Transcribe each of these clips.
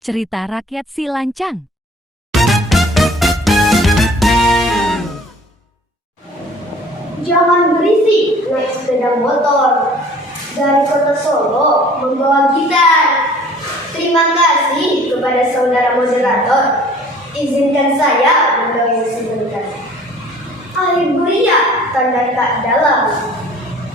Cerita rakyat si lancang. Jangan berisik naik sepeda motor dari kota Solo membawa gitar. Terima kasih kepada saudara moderator. Izinkan saya mendoakan sebentar. Air beria tanda tak dalam,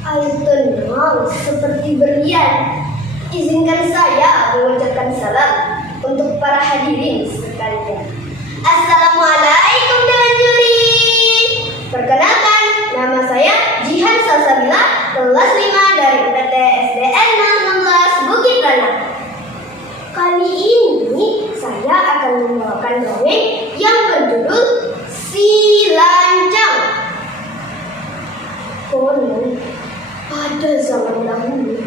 air tenang seperti berlian. Izinkan saya mengucapkan salam untuk para hadirin sekalian. Assalamualaikum Dewan Juri. Perkenalkan, nama saya Jihan Salsabila, kelas 5 dari UPT SDN 16 Bukit Rana. Kali ini saya akan membawakan dongeng yang berjudul Si Lancang. Konon, pada zaman dahulu,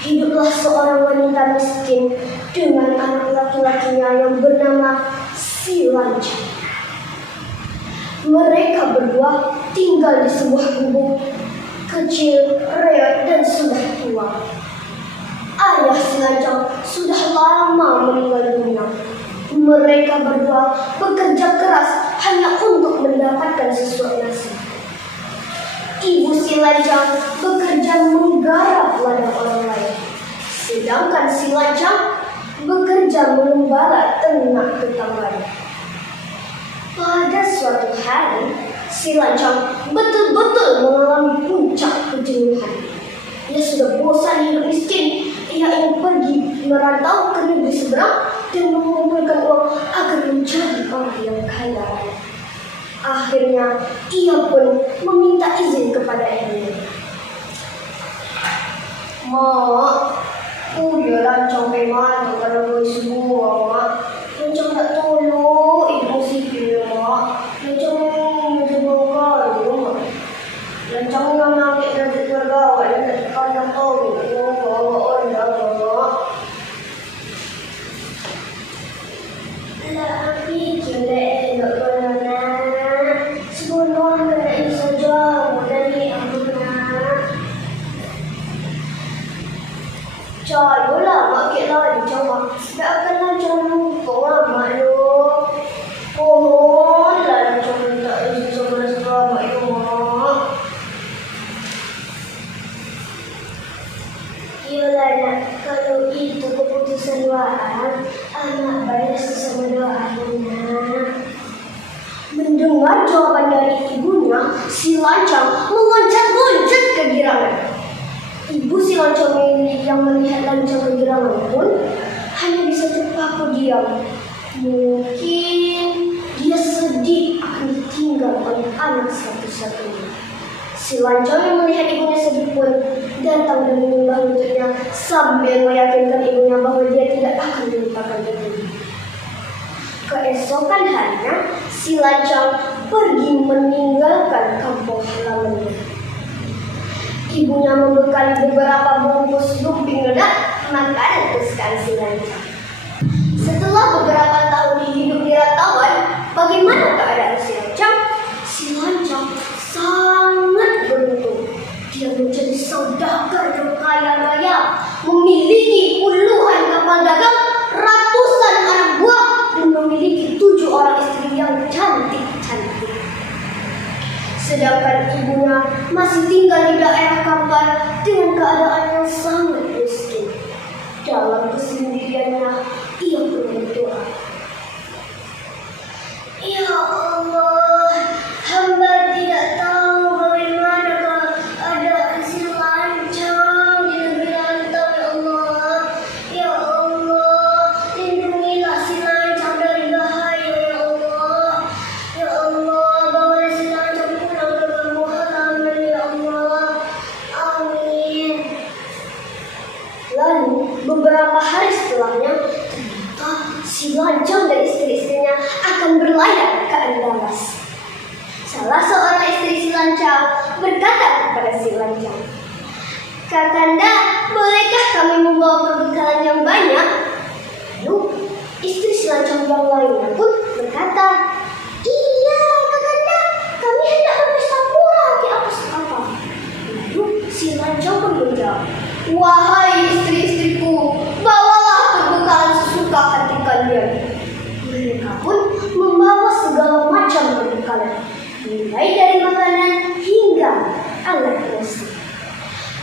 hiduplah seorang wanita miskin dengan anak laki-lakinya yang bernama Si Lancang. Mereka berdua tinggal di sebuah gubuk kecil, reot, dan sudah tua. Ayah Si Lancang sudah lama meninggal dunia. Mereka berdua bekerja keras hanya untuk mendapatkan sesuap nasi. Ibu Si Lancang bekerja menggarap ladang orang lain, sedangkan Si Lancang bekerja mengembala ternak tetangganya. Pada suatu hari, Si Lancang betul-betul mengalami puncak kejenuhan. Ia sudah bosan hidup miskin. Ia ingin pergi merantau ke negeri seberang dan mengumpulkan uang agar menjadi orang yang kaya raya. Akhirnya, ia pun meminta izin kepada ibunya. Mak, udah Lancang mana kalau mau semua, Mak? Lancang tak tolong ibu sipil, Mak. Lancang mencoba kali, Mak. Lancang yang nangkit dari keluarga awak dan tak kandang tahu, bawa orang, Mak. Lah, fikir elok mana. Sebelum ini saja dari aku nak. Cayolah mak kira dicoba. Tak akan Lancang lupa mak lu. Pohon lah Lancang minta izin sama mak lu mak. Iyalah nak, kalau itu keputusan Waan, anak bayar sesama doanya. Mendengar jawaban dari ibunya, Si Lancang meloncat-loncat kegirangan. Ibu Si Lancang yang melihat Lancang kegirangan pun hanya bisa terpaku diam. Mungkin dia sedih akan ditinggal oleh anak satu-satunya. Si Lancang yang melihat ibunya sedih pun datang dan menyembah lututnya sambil meyakinkan ibunya bahwa dia tidak akan melupakan ibunya. Keesokan harinya, Si Lancang pergi meninggalkan kampung halamannya. Ibunya membekali beberapa bungkus lumping ledak makanan kesukaan Si Lancang. Setelah beberapa tahun hidup di rantauan, bagaimana keadaan Si Lancang? Si Lancang sangat beruntung. Dia menjadi saudagar yang kaya raya, memiliki puluhan kapal dagang, ratusan anak buah, dan memiliki 7 orang istri yang cantik-cantik. Sedangkan ibunya masih tinggal di daerah Kampar dengan keadaan yang sangat miskin. Dalam kesendiriannya, ia pun berdoa. Ya Allah, hamba tidak tahu bagaimana keadaan Si Lancang di negeri rantau, ya Allah. Ya Allah, lindungilah Si Lancang dari bahaya, ya Allah. Ya Allah, bawa Si Lancang pulang ke kampung halaman, ya Allah. Amin. Lalu beberapa hari setelahnya, ternyata Si Lancang dan istri-istrinya akan berlayar ke Andalas. Salah seorang istri Si Lancang berkata kepada Si Lancang, "Kakanda, bolehkah kami membawa perbekalan yang banyak?" Lalu istri Si Lancang yang lainnya pun berkata, "Iya, Kakanda, kami hendak berpesta pura di atas kapal." Lalu Si Lancang pun menjawab, "Wahai istri-istriku, bawalah perbekalan sesuka hati kalian.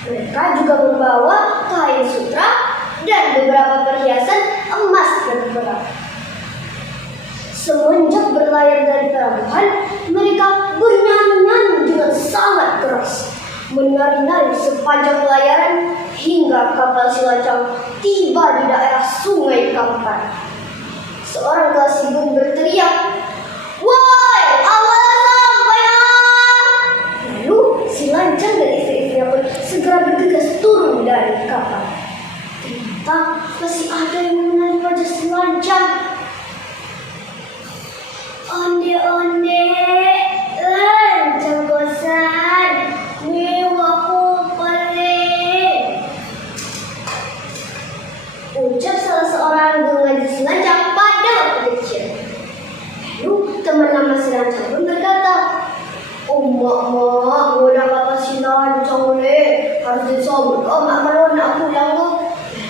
Mereka juga membawa kain sutra dan beberapa perhiasan emas dan perak. Semenjak berlayar dari pelabuhan, mereka bernyanyi dengan sangat keras, menari-nari sepanjang pelayaran hingga kapal Silacang tiba di daerah Sungai Kampar. Seorang Kelasi pun berteriak, "Woi, awalah sampean!" Lalu Silancang dan istri-istrinya pun segera bergegas turun dari kapal. Ternyata masih ada yang mengenali wajah Silancang. "Onde-onde, lancang kosan, mewah kupale," ucap salah seorang pengajar Silancang pada waktu kecil. Lalu teman lama Silancang pun berkata, "Oh mak, udah kata Silancang le, harus disambut. Oh mak kalau nak pulang tuh."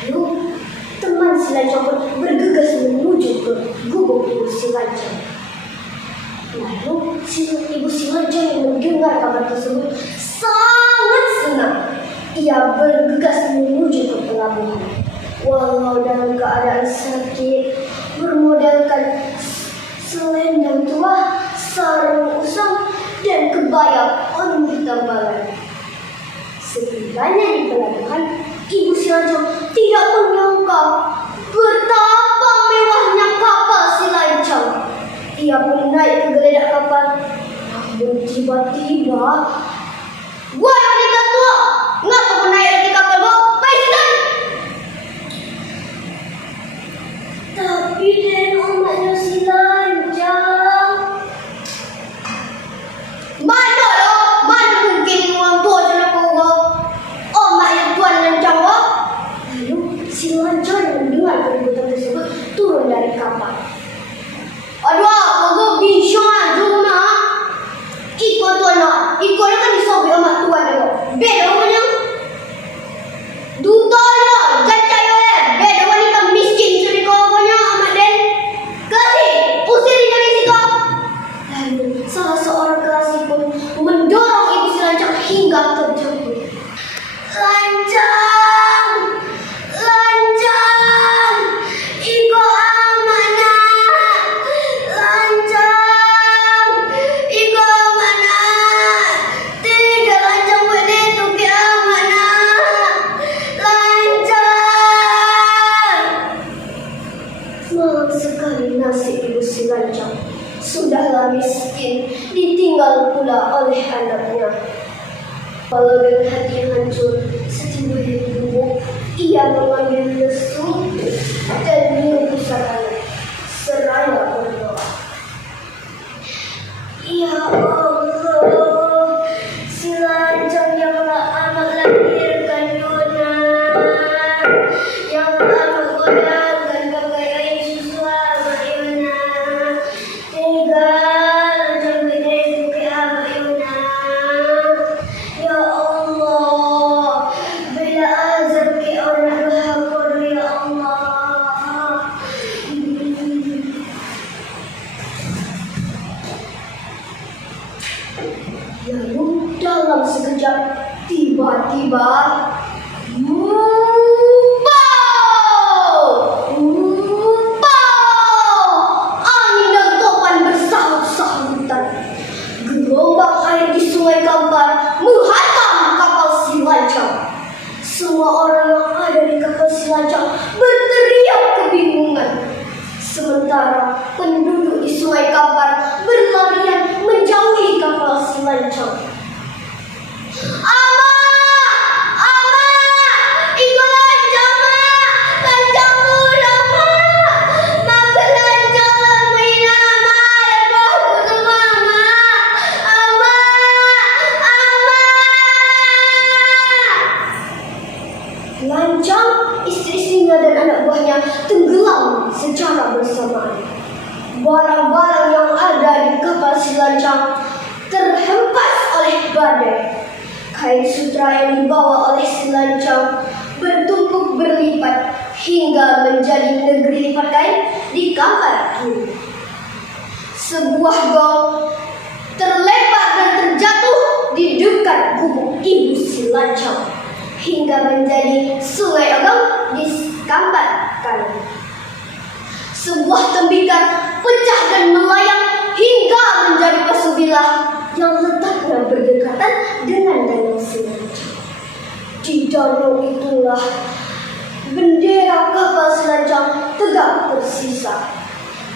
Lalu teman Silancang pun bergegas menuju ke gubuk ibu Silancang. Lalu ibu Silancang yang mendengar kabar tersebut sangat senang. Ia bergegas menuju ke pelabuhan. Walau dalam keadaan sakit, bermodalkan selendang tua, sarung usang, dan kebaya on tambalan. Setibanya di pelabuhan, ibu Silancang tidak menyangka betapa mewahnya kapal Silancang. Ia pun naik ke geledak kapal. Namun tiba-tiba, "Wah, wanita tua, ngapa kau naik di kapal kau? Baiklah." "Tapi Den, omaknya Silancang." "Mana lo? Mana mungkin orang tua macam kau? Omaknya Tuan Lancang kau." Lalu Silancang yang mendengar keributan tersebut turun dari kapal. "Aduh, kau bisa aja nak. Ikut tuan nak. Ikut kan disobek amat tuan kau. Beda namanya. Duta ya, jacak ya. Beda wanita miskin curi kau punya amat Den. Kasih, usir dia dari situ." Lalu salah seorang Kelasi pun mendorong ibu Silancang hingga terjatuh. "Lancang, Lancang, iko amana. Lancang, iko amana. Tiga Lancang buat itu ke amana. Lancang." Malang sekali nasib ibu Silancang. Sudahlah miskin, ditinggal pula oleh anaknya. Walau dengan hati yang hancur, setiba di gubuk, ia mengambil lesu dan minum pusakanya seraya berdoa. "Ya Allah, Silancang yang amat lahirkan Yuna, yang amat godangkan kekayaan susu amat Yuna. Tiga Lancang gede ke amat Yuna. Ya Allah, bila azab ke orang berhakul ya Allah." Lalu dalam sekejap tiba-tiba angin dan topan bersahut-sahutan. Gelombang air di Sungai Kampar menghantam kapal Silancang. Semua orang yang ada di kapal Silancang berteriak kebingungan. Sementara penduduk di Sungai Kampar berlarian menjauhi kapal Silancang. "Ama! Ama! Iko Lancang, Ma! Lancang pulang, Ma! Maafkan Lancang, Mina, Ma! Lepas aku semua, Ma! Ama! Ama!" Lancang, istri-istrinya dan anak buahnya tenggelam secara bersamaan. Barang-barang yang ada di kapal Silancang terhempas oleh badai. Kain sutra yang dibawa oleh Silancang bertumpuk berlipat hingga menjadi negeri lipat kain di Kampar kini. Sebuah gong terlempar dan terjatuh di dekat gubuk ibu Silancang. hingga menjadi Sungai Ogong di Kampar Kali. Sebuah tembikar pecah dan melayang hingga menjadi Pasubilah yang letaknya berdekatan dengan Danau Selancang. Di danau itulah bendera kapal Selancang tegak tersisa.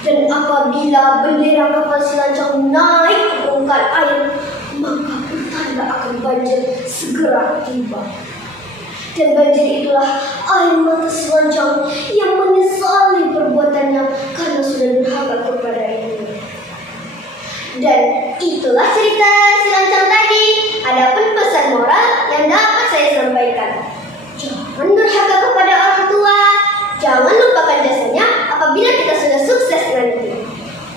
Dan apabila bendera kapal Selancang naik ke permukaan air, maka pertanda akan banjir segera tiba. Dan banjir itulah air mata Selancang yang menyesali perbuatannya karena sudah durhaka kepada ibunya. Dan itulah cerita Selancang tadi. Adapun pesan moral yang dapat saya sampaikan: jangan durhaka kepada orang tua, jangan lupakan jasanya apabila kita sudah sukses nanti.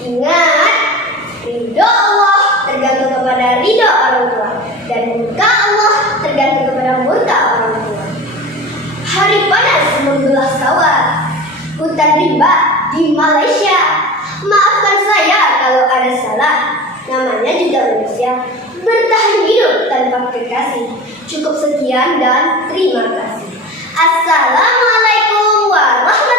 Ingat, ridho Allah tergantung kepada ridho orang tua, dan murka Allah tergantung kepada murka orang tua. Hari panas membelah sawah, hutan rimba di Malaysia. Maafkan saya kalau ada salah, namanya juga manusia. Bertahan hidup tanpa kekasih. Cukup sekian dan terima kasih. Assalamualaikum warahmatullahi wabarakatuh.